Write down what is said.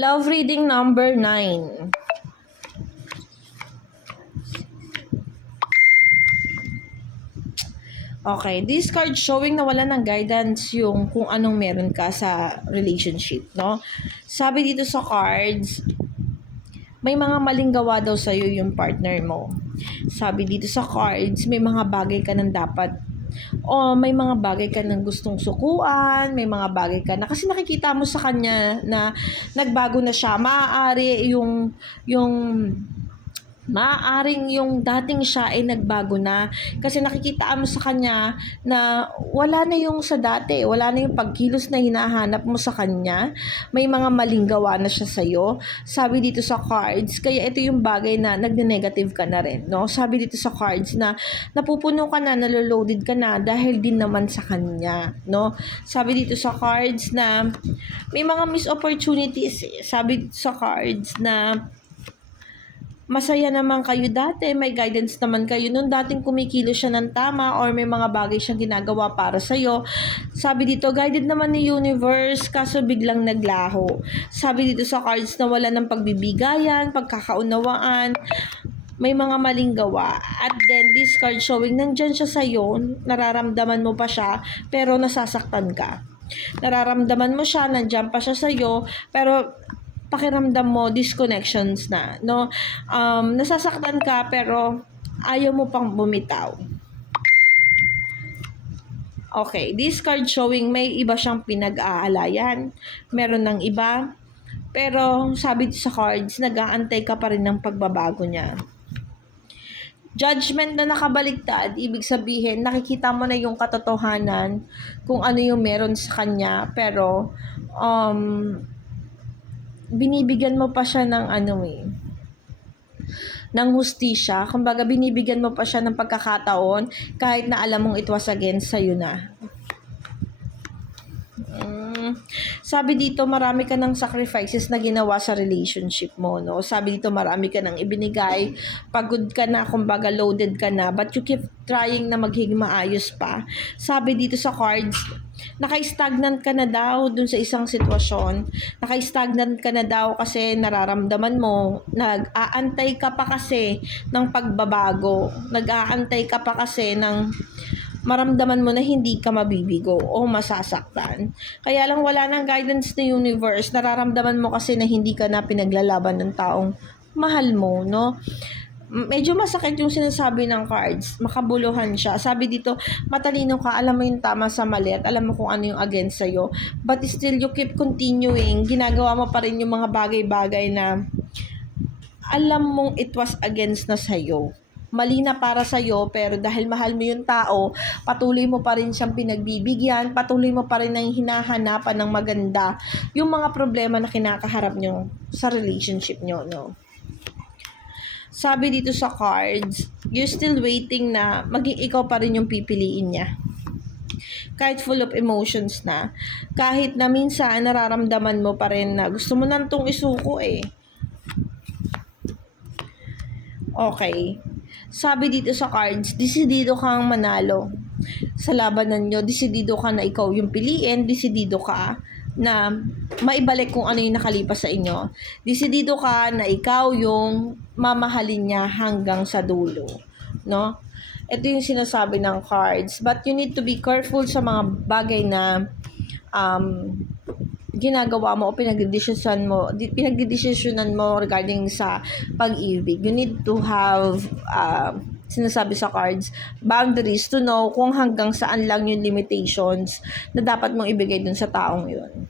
Love reading number 9. Okay, this card showing na wala ng guidance yung kung anong meron ka sa relationship, no? Sabi dito sa cards, may mga maling gawa daw sa'yo yung partner mo. Sabi dito sa cards, may mga bagay ka nang dapat o may mga bagay ka nang gustong sukuan, may mga bagay ka na kasi nakikita mo sa kanya na nagbago na siya. Maaaring yung dating siya ay nagbago na kasi nakikita mo sa kanya na wala na yung sa dati, wala na yung pagkilos na hinahanap mo sa kanya, may mga maling gawa na siya sa'yo. Sabi dito sa cards, kaya ito yung bagay na nagne-negative ka na rin, no? Sabi dito sa cards na napupuno ka na, naloloaded ka na dahil din naman sa kanya, no? Sabi dito sa cards na may mga missed opportunities. Sabi dito sa cards na masaya naman kayo dati, may guidance naman kayo nung dating kumikilos siya ng tama or may mga bagay siyang ginagawa para sa'yo. Sabi dito, guided naman ni universe, kaso biglang naglaho. Sabi dito sa cards na wala ng pagbibigayan, pagkakaunawaan, may mga maling gawa. At then, this card showing, nandyan siya sa'yo, nararamdaman mo pa siya, pero nasasaktan ka. Nararamdaman mo siya, nandyan pa siya sa'yo, pero pakiramdam mo disconnections na, no? Nasasaktan ka pero ayaw mo pang bumitaw. Okay, this card showing may iba siyang pinag-aalayan. Meron ng iba. Pero sabi sa cards, nag-aantay ka pa rin ng pagbabago niya. Judgment na nakabaliktad, ibig sabihin, nakikita mo na yung katotohanan kung ano yung meron sa kanya, pero binibigyan mo pa siya ng ng hustisya. Kumbaga, binibigyan mo pa siya ng pagkakataon kahit na alam mong it was against sa'yo na. Sabi dito, marami ka ng sacrifices na ginawa sa relationship mo, no? Sabi dito, marami ka ng ibinigay, pagod ka na, kumbaga loaded ka na, but you keep trying na maging maayos pa. Sabi dito sa cards, naka-stagnant ka na daw dun sa isang sitwasyon. Naka-stagnant ka na daw kasi nararamdaman mo, nag-aantay ka pa kasi ng pagbabago. Nag-aantay ka pa kasi ng maramdaman mo na hindi ka mabibigo o masasaktan. Kaya lang wala nang guidance ng universe, nararamdaman mo kasi na hindi ka na pinaglalaban ng taong mahal mo, no? Medyo masakit yung sinasabi ng cards, makabuluhan siya. Sabi dito, matalino ka, alam mo yung tama sa mali at alam mo kung ano yung against sa'yo, but still you keep continuing, ginagawa mo pa rin yung mga bagay-bagay na alam mong it was against na sa'yo. Mali na para sa'yo, pero dahil mahal mo yung tao, patuloy mo pa rin siyang pinagbibigyan, patuloy mo pa rin ang hinahanapan ng maganda yung mga problema na kinakaharap nyo sa relationship nyo, no? Sabi dito sa cards, you're still waiting na maging ikaw pa rin yung pipiliin niya. Kahit full of emotions na, kahit na minsan nararamdaman mo pa rin na gusto mo nang tong isuko eh. Okay. Sabi dito sa cards, desidido kang manalo sa labanan nyo, desidido ka na ikaw yung piliin, desidido ka na maibalik kung ano yung nakalipas sa inyo, desidido ka na ikaw yung mamahalin niya hanggang sa dulo, no? Ito yung sinasabi ng cards, but you need to be careful sa mga bagay na ginagawa mo o pinagdidesisyonan mo regarding sa pag-ibig. You need to have sinasabi sa cards, boundaries to know kung hanggang saan lang yung limitations na dapat mong ibigay dun sa taong yun.